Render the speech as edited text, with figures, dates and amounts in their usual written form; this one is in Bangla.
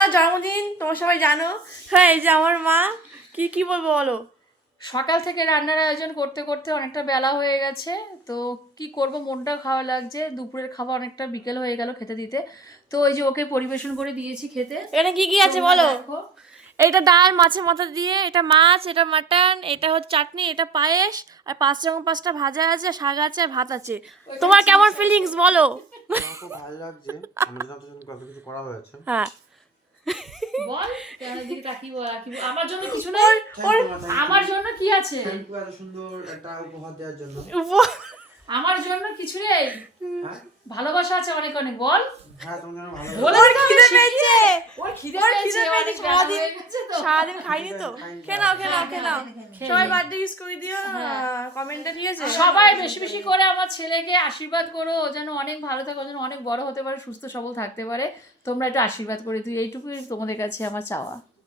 জন্মদিন তোমরা সবাই জানো। হ্যাঁ, এই যে আমার মা। কি বলবো বলো। সকাল থেকে রান্নার আয়োজন করতে করতে অনেকটা বেলা হয়ে গেছে। তো কি করব, মনটা খাওয়া লাগছে। দুপুরের খাওয়া অনেকটা বিকেল হয়ে গেল খেতে দিতে। তো ওই যে ওকে পরিবেশন করে দিয়েছি খেতে। এখানে কি আছে তোমরা বলো। দেখো। এটা ডাল মাছের মাথা দিয়ে, এটা মাছ, এটা মাটন, এটা হচ্ছে চাটনি, এটা পায়েস, আর 5 রকম 5টা ভাজা আছে, শাক আছে, আর ভাত আছে। তোমার কেমন ফিলিংস বলো। আমার খুব ভালো লাগছে। আমাদের জন্য কত কিছু করা হয়েছে। হ্যাঁ, বল, ক্যামেরার দিকে তাকিয়ে বল। আমার জন্য কিছু নেই। আমার জন্য কি আছে? থ্যাংক ইউ এত সুন্দর একটা উপহার দেওয়ার জন্য। আমার জন্য কিছু নেই। হ্যাঁ ভালোবাসা আছে অনেক অনেক। বল। হ্যাঁ তোমার জন্য ভালো বলে ওর দিতে হবে, খিদে শিখিয়ে। পেয়েছে। ওর খিদে ওর পেয়েছে, খিদে অনেক পেয়েছে, বেলা সারাদিন হয়ে গেছে তো। সারাদিন খাইনি তো। খেয়ে নাও খেয়ে নাও। সবাই নে। বার্থডে উইশ করে দিও হ্যাঁ। কমেন্টে, ঠিক আছে। সবাই বেশি বেশি করে আমার ছেলেকে আশীর্বাদ করো, ও যেন অনেক ভালো থাকে, ও যেন অনেক বড় হতে পারে, সুস্থ সবল থাকতে পারে। তোমরা একটু আশীর্বাদ করে দিও, এইটুকুই তোমাদের কাছে আমার চাওয়া।